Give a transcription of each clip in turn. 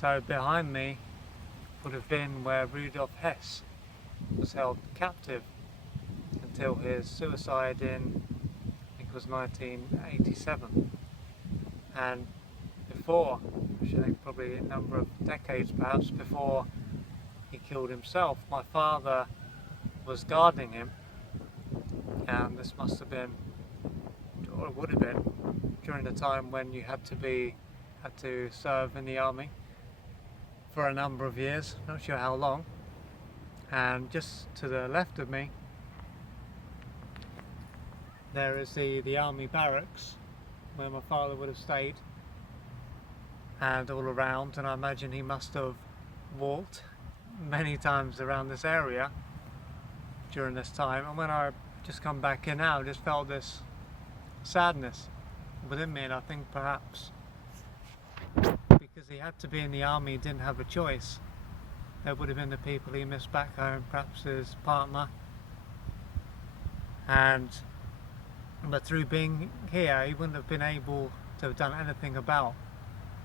So behind me would have been where Rudolf Hess was held captive until his suicide in, I think it was 1987. And before, which I think probably a number of decades perhaps before he killed himself, my father was guarding him, and this must have been, or it would have been, during the time when you had to serve in the army for a number of years, not sure how long. And just to the left of me there is the army barracks where my father would have stayed, and all around, and I imagine he must have walked many times around this area during this time. And when I just come back in now, I just felt this sadness within me, and I think perhaps because he had to be in the army, he didn't have a choice. There would have been the people he missed back home, perhaps his partner, but through being here he wouldn't have been able to have done anything about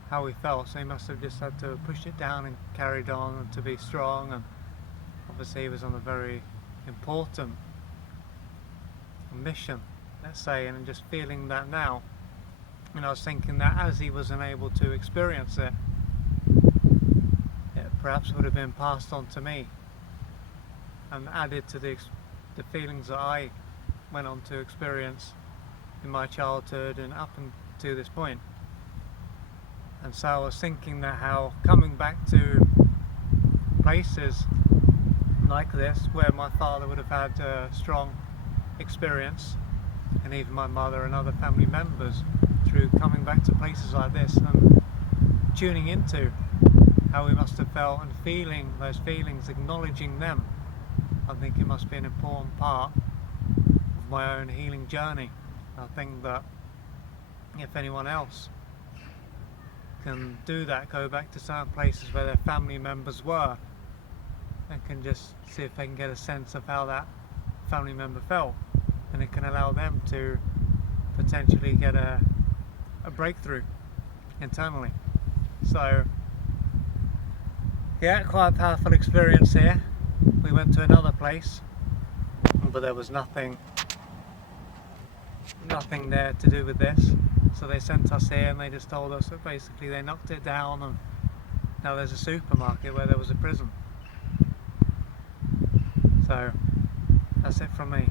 how he felt, so he must have just had to push it down and carried on and to be strong. And obviously he was on a very important mission, let's say, and just feeling that now. And I was thinking that as he was unable to experience it, it perhaps would have been passed on to me and added to the feelings that I went on to experience in my childhood and up to this point. And so I was thinking that how coming back to places like this where my father would have had a strong experience, and even my mother and other family members, through coming back to places like this and tuning into how we must have felt and feeling those feelings, acknowledging them, I think it must be an important part of my own healing journey. I think that if anyone else can do that, go back to certain places where their family members were, and can just see if they can get a sense of how that family member felt, and it can allow them to potentially get a breakthrough internally. So yeah, quite a powerful experience here. We went to another place, but there was nothing there to do with this, so they sent us here and they just told us that basically they knocked it down and now there's a supermarket where there was a prison. So that's it from me.